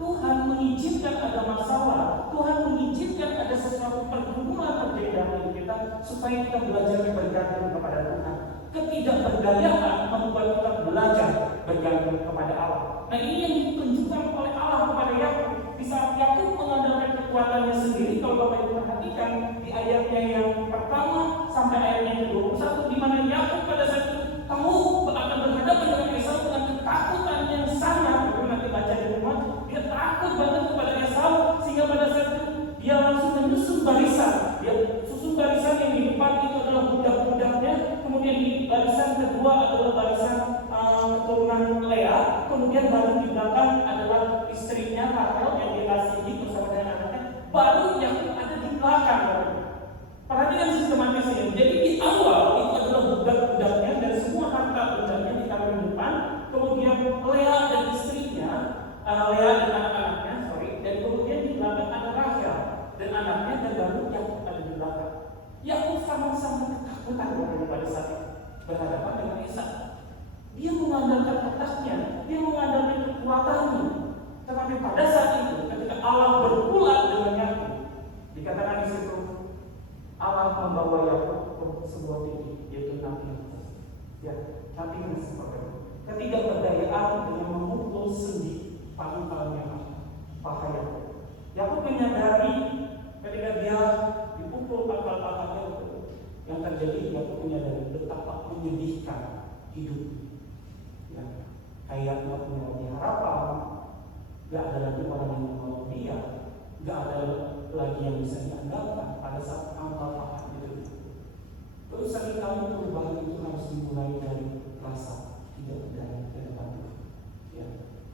Tuhan mengizinkan ada masalah, Tuhan mengizinkan ada sesuatu pergumulan terjadi dalam hidup kita supaya kita belajar bergantung kepada Tuhan. Ketidakberdayaan membuat kita belajar bergantung kepada Allah. Nah, ini yang ditunjukkan oleh Allah kepada Yakub. Di saat Yakub mengandalkan kekuatannya sendiri, kalau Bapak Ibu perhatikan di ayatnya yang pertama sampai ayatnya yang ke-21, di mana Yakub pada saat itu tahu akan berhadapan dengan Esau dengan ketakutan yang sangat. Itu nanti baca di rumah, dia takut banget kepada Esau sehingga pada saat itu dia langsung menyusun barisan. Dia susun barisan yang di depan itu adalah budak-budaknya, kemudian di barisan kedua adalah barisan keturunan Lea, kemudian baru di belakang adalah istrinya Rachel yang dikasihi bersama dengan anaknya, baru yang ada di belakang. Perhatikan sistematisnya. Jadi di awal itu adalah budak-budaknya dan semua harta bundanya ditaruh di depan, kemudian Lea dan istrinya, Lea dan anak-anaknya, dan kemudian di belakang ada Rachel dan anaknya, dan baru Yakub ada di belakang. Yakub sama-sama ketakutan pada saat itu berhadapan dengan Esau. Dia mengandalkan otaknya, dia mengandalkan kekuatannya. Tetapi pada saat itu, ketika Allah berpulang dengan Yakub, dikatakan di situ Allah membawa Yakub ke sebuah titik, yaitu Nabi-Nabi. Ya, Nabi-Nabi seperti itu. Ketidakberdayaan dengan memukul sendi paling-palingnya paha Yakub. Yakub menyadari ketika dia dipukul pangkal-pangkalnya, yang terjadi Yakub menyadari betapa menyedihkan hidup. Ya, kayak nggak punya lagi harapan, nggak ada lagi orang yang menolong dia, nggak ada lagi yang bisa diandalkan pada saat pangkal-pangkal itu. Terus seringkali perubahan itu harus dimulai dari rasa tidak berdaya ke depan Tuhan. Ya,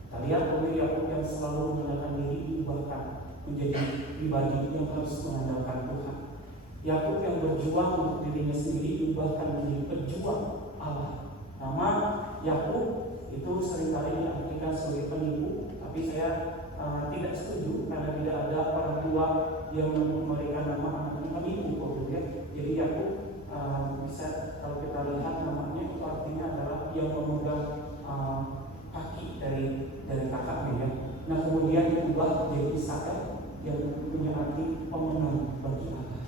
kita lihat bahwa Yakub yang selalu menggunakan diri diubahkan menjadi pribadi yang harus mengandalkan Tuhan. Yakub yang berjuang untuk dirinya sendiri diubahkan menjadi pejuang Allah. Nama Yakub itu seringkali diartikan sebagai penipu, tapi saya tidak setuju karena tidak ada orang tua yang memberikan nama anaknya penipu, ya. Jadi Yakub bisa, kalau kita lihat namanya itu artinya adalah yang memegang kaki dari kakaknya, ya. Nah, kemudian diubah menjadi Israel yang punya arti pemenang bagi Allah.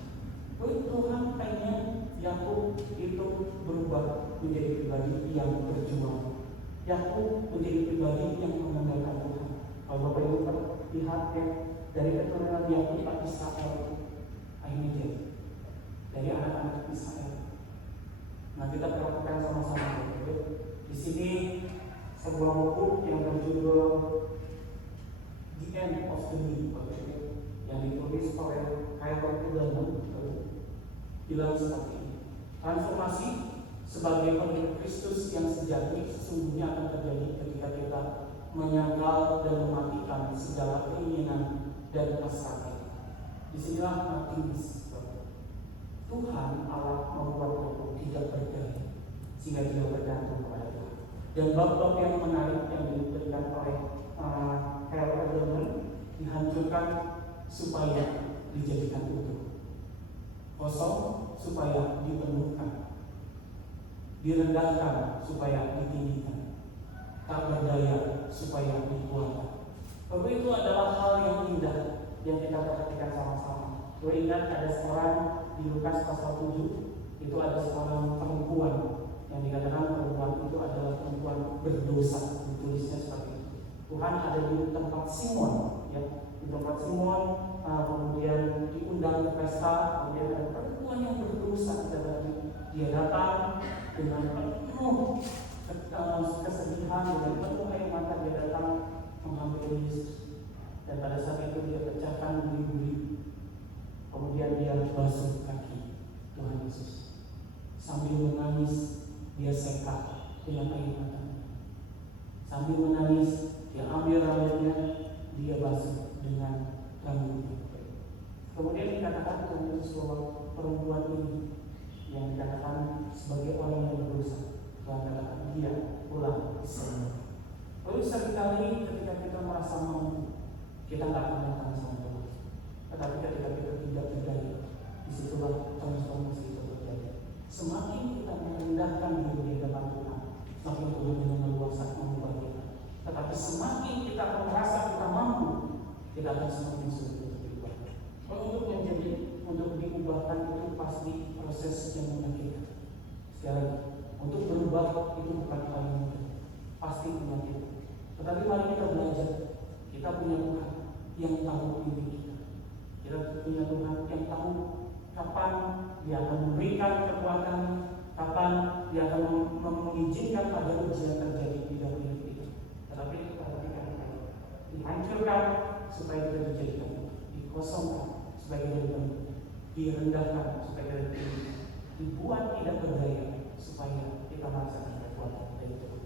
Tuhan pengen Yakub itu berubah menjadi pribadi yang berjuang. Yakub menjadi pribadi yang mengandalkan Tuhan. Kalau Bapak Ibu lihat ya, dari keturunan Yakub Israel akhirnya jadi dari anak-anak Israel. Nah, kita perhatikan sama-sama. Di sini sebuah buku yang berjudul The End of the New, yang ditulis oleh Harold Ullman, bilang seperti ini: transformasi sebagai pengikut Kristus yang sejati sesungguhnya akan terjadi ketika kita menyangkal dan mematikan segala keinginan dan hasrat. Disinilah matinis. Tuhan Allah membuat Yakub tidak berdaya sehingga dia bergantung kepada Tuhan. Dan bab-bab yang menarik yang diberikan oleh Harold Ullman dihancurkan supaya dijadikan utuh, kosong supaya dipenuhkan, direndahkan supaya ditinggikan, tak berdaya supaya dikuatkan. Bahwa itu adalah hal yang indah yang kita perhatikan sama-sama. Gue ingat ada seorang di Lukas pasal 7, itu ada seorang perempuan yang dikatakan perempuan itu adalah perempuan berdosa. Ditulisnya seperti itu. Tuhan ada di tempat Simon, ya, di tempat Simon, kemudian diundang ke pesta, kemudian ada perempuan yang berdosa dia datang dengan penuh kesedihan, dengan penuh air mata dia datang menghampiri Yesus, dan pada saat itu dia pecahkan buli-buli, kemudian dia basuh kaki Tuhan Yesus sambil menangis. Dia seka dengan air mata, sambil menangis dia ambil rambutnya, dia basuh dengan rambutnya. Kemudian dikatakan Tuhan Yesus bahwa perempuan ini yang dikatakan sebagai orang yang berdosa, Tuhan katakan dia pulang semua. Lalu seringkali ketika kita merasa mampu, kita tak akan datang sama Tuhan. Tetapi ketika kita tidak berdaya, disitulah transformasi itu terjadi. Semakin kita merendahkan diri di hadapan Tuhan, semakin Tuhan dengan leluasa mengubah kita. Tetapi semakin kita merasa kita mampu, kita akan semakin sulit untuk diubah. Kalau untuk diubahkan itu pasti proses yang menyakitkan. Sekali lagi, untuk berubah itu bukan hal yang mudah, pasti menyakitkan. Tetapi mari kita belajar, kita punya Tuhan yang tahu diri kita. Kita punya Tuhan yang tahu kapan Dia akan memberikan kekuatan, kapan Dia akan mengizinkan ada ujian terjadi di dalam hidup kita. Tetapi perhatikan, dihancurkan supaya kita dijadikan, dikosongkan supaya kita dipenuhi, direndahkan supaya kita dibuat tidak berdaya supaya kita merasakan kekuatan dari Tuhan.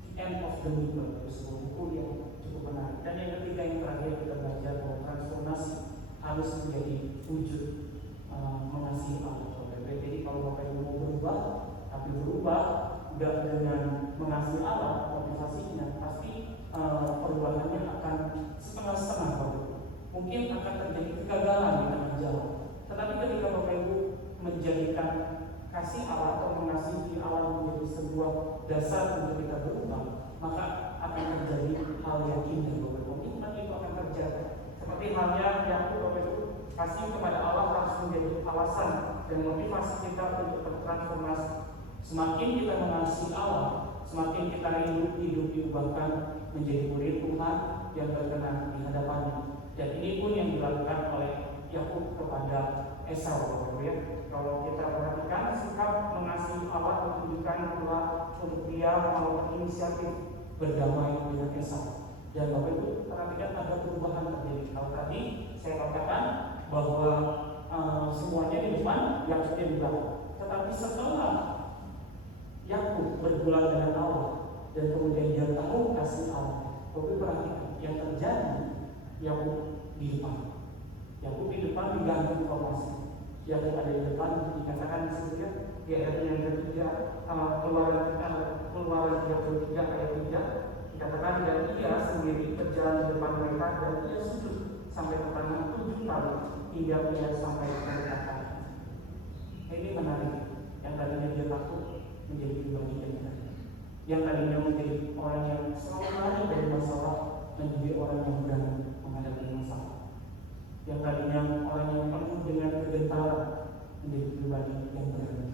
The end of the middle itu sebuah buku yang cukup menarik. Dan yang ketiga yang terakhir kita belajar bahwa transformasi harus menjadi wujud mengasihi Allah. Jadi kalau Bapak Ibu mau berubah, tapi berubah tidak dengan mengasihi Allah, motivasinya pasti perubahannya akan setengah-setengah Bapak. Mungkin akan terjadi kegagalan di tengah jalan. Tetapi ketika Bapak Ibu menjadikan kasih Allah atau mengasihi Allah menjadi sebuah dasar untuk kita berubah, maka akan terjadi hal yang indah Bapak Ibu. Mungkin itu akan terjadi. Seperti halnya yang Bapak Ibu kasih kepada Allah harus menjadi alasan dan motivasi kita untuk bertransformasi. Semakin kita mengasihi Allah, semakin kita hidup diubahkan menjadi murid Tuhan yang berkenan di hadapannya. Dan ini pun yang dilakukan oleh Yakub kepada Esau, Bapak Ibu ya. Kalau kita perhatikan sikap mengasihi Allah ditunjukkan pula untuk dia mau berinisiatif berdamai dengan Esau. Dan Bapak Ibu perhatikan ada perubahan terjadi. Kalau tadi saya katakan bahwa semuanya di depan, Yakub di belakang. Tetapi setelah Yakub bergulat dengan Allah dan kemudian dia tahu kasih Allah, Bapak Ibu perhatikan yang terjadi, Yakub di depan. Yakub di depan diganti informasi. Yakub ada di depan, dikatakan sebelumnya di ayat yang ketiga, Keluaran 33 ayat 3, dikatakan dan ia sendiri berjalan di depan mereka dan ia sujud sampai ke tanah 7 kali hingga ia sampai ke dekat. Ini menarik. Yang tadinya dia takut menjadi pribadi yang benar. Yang tadinya menjadi orang yang selalu lari dari masalah menjadi orang yang berani menghadapi masalah. Yang tadinya orang yang penuh dengan kegentaran menjadi pribadi yang berani.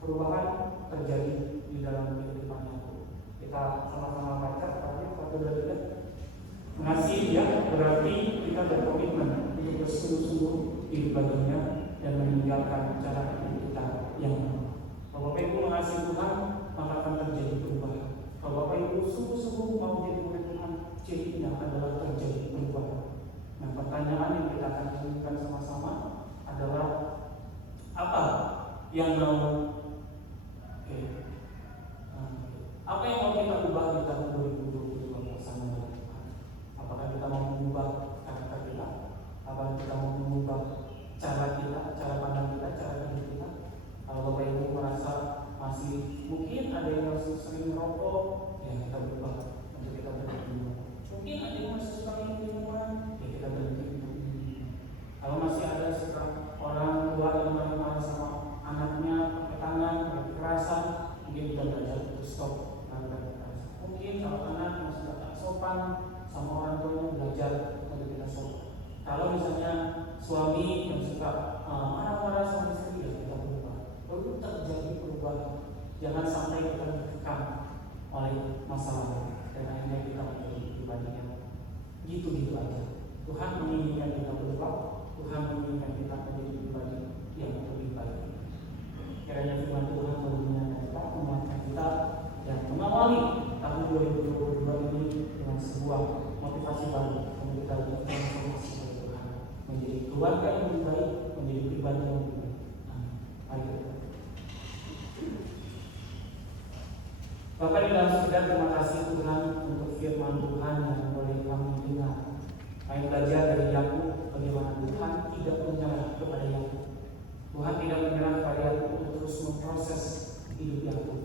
Perubahan terjadi di dalam kehidupan aku. Kita sama-sama baca tadi 1-2. Mengasihi Dia berarti kita berkomitmen untuk bersungguh-sungguh di baginya dan meninggalkan cara hidup kita yang benar. Kalau Bapak Ibu mengasihi Tuhan, maka akan terjadi perubahan. Kalau Bapak Ibu sungguh-sungguh mau menjadi murid Tuhan, cirinya adalah terjadi perubahan. Nah, pertanyaan yang kita akan lakukan sama-sama adalah apa yang mau apa yang mau kita ubah di tahun 2022 bersama dengan Tuhan? Apakah kita mau mengubah karakter kita? Apakah kita mau mengubah cara kita, cara pandang kita, cara hidup kita? Kalau Bapak Ibu merasa masih mungkin ada yang masih sering merokok, ya kita berubah untuk kita berhenti. Mungkin ada yang masih suka minum minuman, ya kita berhenti. Kalau masih ada orang tua yang marah-marah sama anaknya, pakai tangan, pakai kekerasan, mungkin kita belajar untuk stop. Mungkin kalau anak masih tak sopan sama orang tuanya, belajar untuk kita sopan. Kalau misalnya suami yang suka marah-marah sama istri, ya kita berubah. Lalu terjadi perubahan. Jangan sampai kita dikekang oleh masalah dan akhirnya kita menjadi pribadi yang gitu-gitu aja. Tuhan menginginkan kita berubah. Tuhan menginginkan kita menjadi pribadi yang lebih baik. Kiranya firman Tuhan mengingatkan kita, menguatkan kita dan mengawali tahun 2022 ini dengan sebuah motivasi baru untuk kita bertransformasi dari Tuhan menjadi keluarga yang lebih baik, menjadi pribadi yang lebih baik. Mari kita. Bapak di dalam surga, terima kasih Tuhan untuk firman Tuhan yang boleh kami dengar. Kami belajar dari Yakub bagaimana Tuhan tidak menyerah kepada Yakub. Tuhan tidak menyerah kepada Yakub untuk terus memproses hidup Yakub,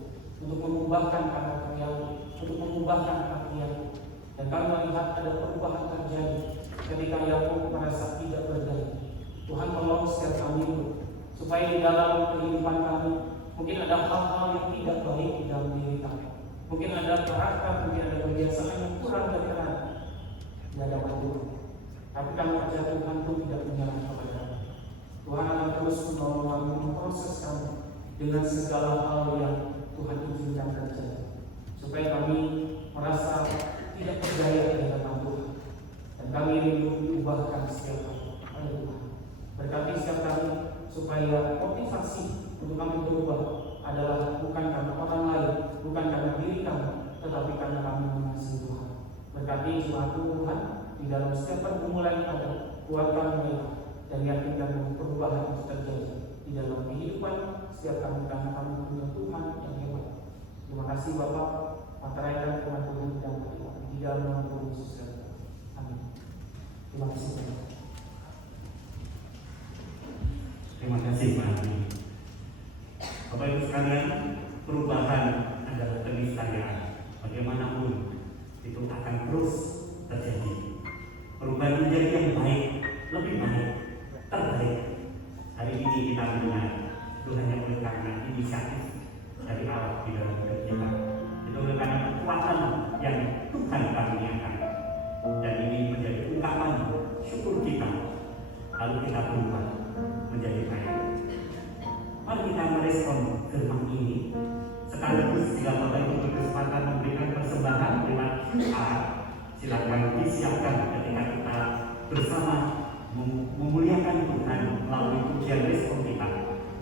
untuk mengubahkan karakter Yakub, untuk mengubahkan hati Yakub. Dan kami melihat ada perubahan terjadi ketika Yakub merasa tidak berdaya. Tuhan tolong setiap kami supaya di dalam kehidupan kami mungkin ada hal-hal yang tidak baik di dalam diri kami. Mungkin ada karakter, mungkin ada kebiasaan yang kurang berkenan. di hadapan Tuhan. Tapi kami percaya Tuhan pun tidak menyerah kepada kami. Tuhan akan terus menolong kami, memproses kami dengan segala hal yang Tuhan izinkan terjadi, supaya kami merasa tidak berdaya di hadapan Tuhan, dan kami rindu diubahkan setiap hari oleh Tuhan. Berkati setiap kami supaya motivasi untuk kami berubah adalah bukan karena orang lain, bukan karena diri kami, tetapi karena kami mengasihi Tuhan. Berkati jemaat Tuhan di dalam setiap pergumulan yang ada, kuatkan mereka dan yakinkan bahwa perubahan itu terjadi di dalam kehidupan setiap kami, karena kami punya Tuhan yang hebat. Terima kasih Bapak, materaikan firman Tuhan di dalam hati kami, di dalam nama Tuhan Yesus Kristus. Amin. Terima kasih Bapak. Terima kasih Pak Andi. Bapak Ibu sekalian, perubahan adalah keniscayaan. Bagaimanapun itu akan terus terjadi. Perubahan menjadi yang baik, lebih baik, terbaik. Hari ini kita mendengar itu hanya oleh karena inisiatif dari Allah di dalam hidup kita. Itu oleh karena kekuatan yang Tuhan karuniakan. Dan ini menjadi ungkapan syukur kita. Lalu kita berubah menjadi baik. Mari kita merespon firman ini. Sekaligus jika Bapak Ibu berkesempatan memberikan persembahan lewat QR, silakan disiapkan ketika kita bersama memuliakan Tuhan melalui pujian respon kita.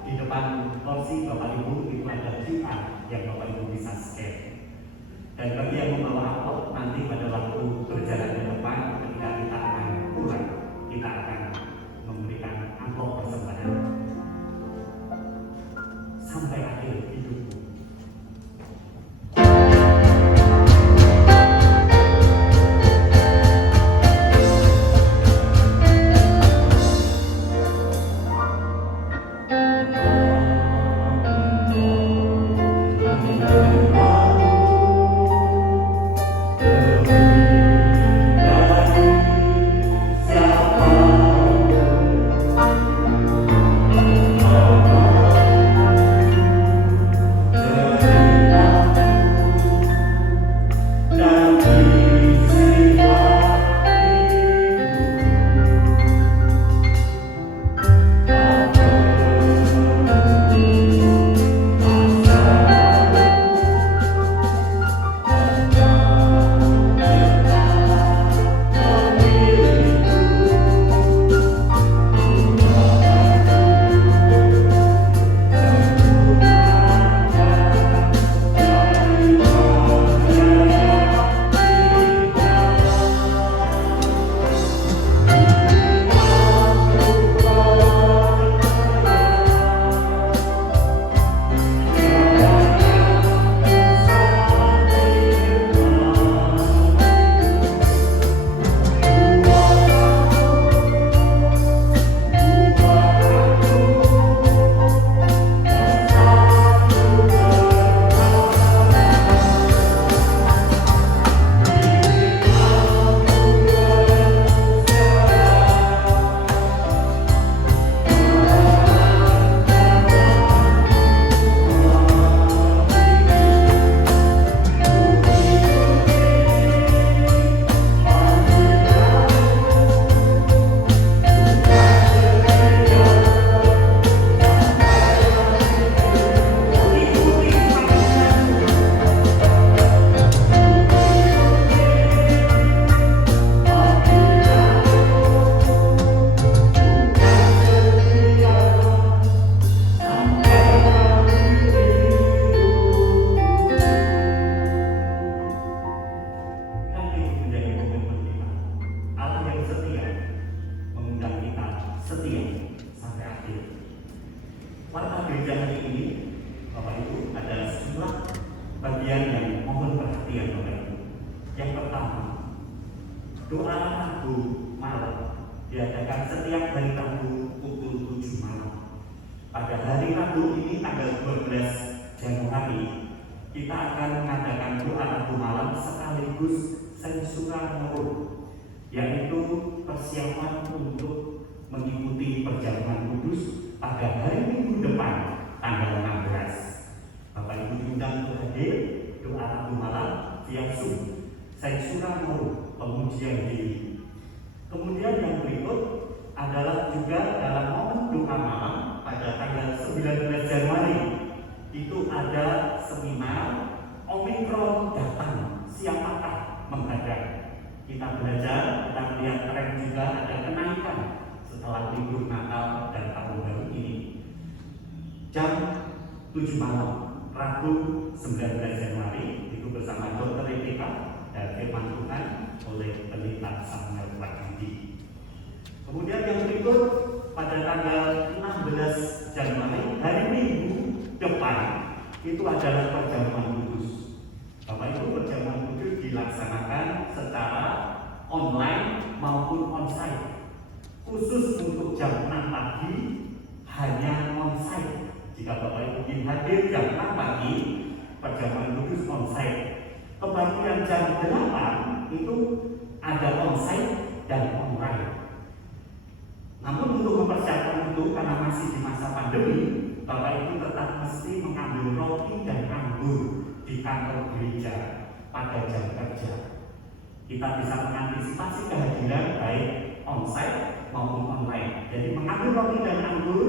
Di depan porsi Bapak Ibu itu ada QR yang Bapak Ibu bisa scan. Dan bagi yang membawa amplop, nanti pada waktu berjalan ke depan ketika kita akan pulang, kita akan memberikan amplop persembahan sampai akhir hidupmu. Doa Rabu malam diadakan setiap hari Rabu pukul 7 malam. Pada hari Rabu ini tanggal 12 Januari kita akan mengadakan doa Rabu malam sekaligus sensura murung, yaitu persiapan untuk mengikuti perjalanan kudus pada hari Minggu depan tanggal 16. Bapak Ibu diundang untuk hadir doa Rabu malam via Zoom. Sensura murung, pengujian diri Januari itu ada seminar Omikron datang, siapakah menghadap. Kita belajar, kita melihat tren juga ada kenaikan setelah libur Natal dan Tahun Baru ini. Jam 7 malam, Rabu 19 Januari itu bersama Dr. Rebecca dan firman Tuhan oleh Pendeta Samuel Wahyudi. Kemudian yang berikut pada tanggal 16 Januari hari Minggu depan itu adalah perjamuan kudus. Bapak Ibu, perjamuan kudus dilaksanakan secara online maupun onsite. Khusus untuk jam 6 pagi hanya onsite. Jika Bapak Ibu ingin hadir jam 6 pagi, perjamuan kudus onsite. Kebaktian jam 8 itu ada onsite dan online. Namun untuk mempersiapkan itu, karena masih di masa pandemi, Bapak Ibu tetap mesti mengambil roti dan anggur di kantor gereja pada jam kerja. Kita bisa mengantisipasi kehadiran baik onsite maupun online. Jadi mengambil roti dan anggur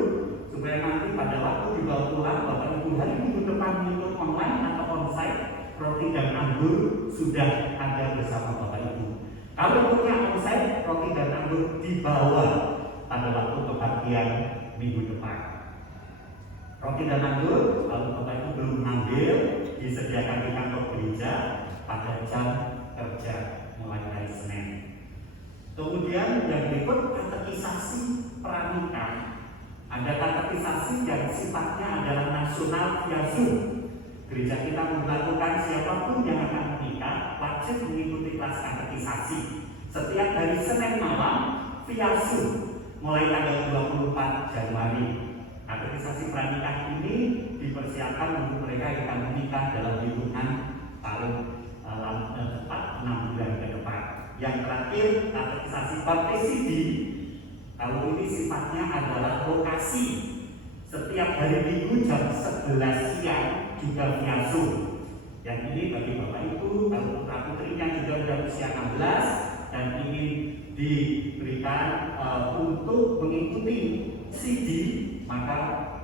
supaya nanti pada waktu dibawa pulang, Bapak Ibu hari minggu depan mengikut online atau onsite, roti dan anggur sudah ada bersama Bapak Ibu. Kalau punya onsite, roti dan anggur dibawa pada waktu kebaktian minggu depan. Roti dan anggur, kalau Bapak Ibu belum mengambil, disediakan di kantor gereja pada jam kerja mulai hari Senin. Kemudian yang berikut katekisasi pranikah. Ada katekisasi yang sifatnya adalah nasional via Zoom. Gereja kita memperlakukan siapapun yang akan menikah wajib mengikuti kelas katekisasi setiap hari Senin malam via Zoom mulai tanggal 24 Januari. Katekisasi pranikah ini dipersiapkan untuk mereka yang akan menikah dalam hitungan tahun tepat 6 bulan ke depan. Yang terakhir, katekisasi baptisidi. Kalau ini sifatnya adalah lokasi. Setiap hari Minggu jam 11 siang juga via Zoom. Yang ini bagi Bapak Ibu, kalau putra putrinya juga sudah usia 16 dan ingin diberikan untuk mengikuti CD, maka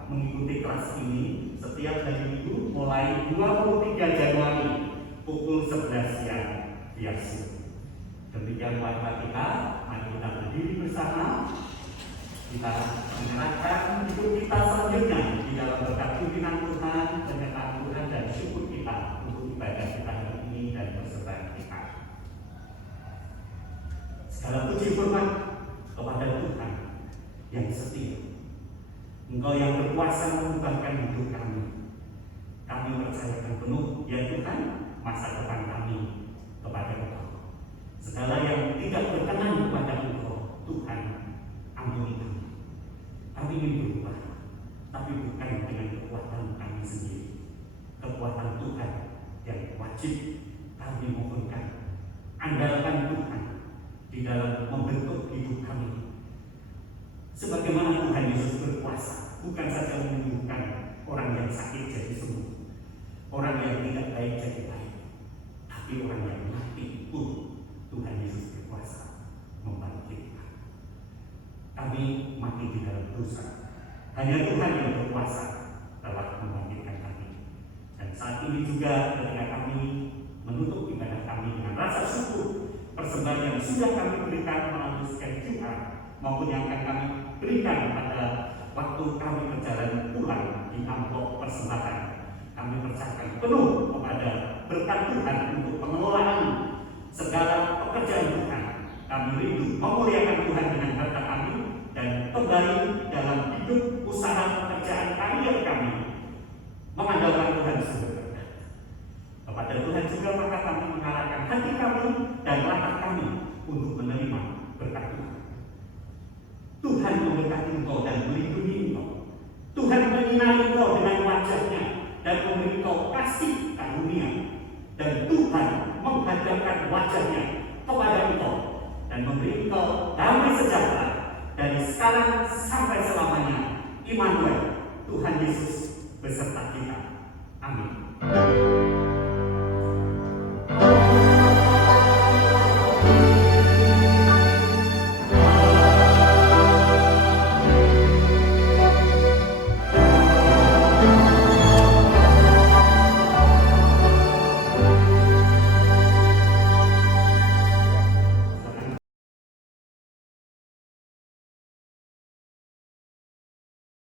mengikuti kelas ini setiap hari Minggu mulai 23 Januari pukul 11 siang via Zoom. Demikian warga kita, mari kita berdiri bersama. Kita menyerahkan hidup kita selanjutnya di dalam berkat pimpinan Tuhan, penyertaan Tuhan dan syukur kita untuk ibadah kita hari ini dan persembahan kita. Segala puji hormat kepada Tuhan yang setia. Engkau yang berkuasa mengubahkan hidup kami. Kami percayakan penuh, ya Tuhan, masa depan kami kepada Engkau. Segala yang tidak berkenan kepada Engkau, Tuhan, ampuni kami. Kami ingin berubah, tapi bukan dengan kekuatan kami sendiri. Kekuatan Tuhan yang wajib kami mohonkan. Andalkan Tuhan di dalam membentuk hidup kami. Sebagaimana Tuhan Yesus berkuasa, bukan saja menyembuhkan orang yang sakit jadi sembuh, orang yang tidak baik jadi baik, tapi orang yang mati pun Tuhan Yesus berkuasa membangkitkan. Kami mati di dalam dosa, hanya Tuhan yang berkuasa telah membangkitkan kami. Dan saat ini juga ketika kami menutup ibadah kami dengan rasa syukur, persembahan yang sudah kami berikan melalui scan QR maupun yang akan kami berikan pada waktu kami berjalan pulang di amplop persembahan, kami percayakan penuh kepada berkat Tuhan untuk pengelolaan segala pekerjaan Tuhan. Kami rindu memuliakan Tuhan dengan harta kami dan kembali dalam hidup usaha pekerjaan karier kami mengandalkan Tuhan sumber berkat. Kepada Tuhan juga maka kami mengarahkan hati kami dan langkah kami untuk menerima berkat Tuhan. Tuhan memberkati engkau dan melindungi engkau. Tuhan menyinari engkau dengan wajah-Nya dan memberi engkau kasih karunia. Dan Tuhan menghadapkan wajah-Nya kepada engkau dan memberi engkau damai sejahtera dari sekarang sampai selamanya. Immanuel, Tuhan Yesus beserta kita. Amin.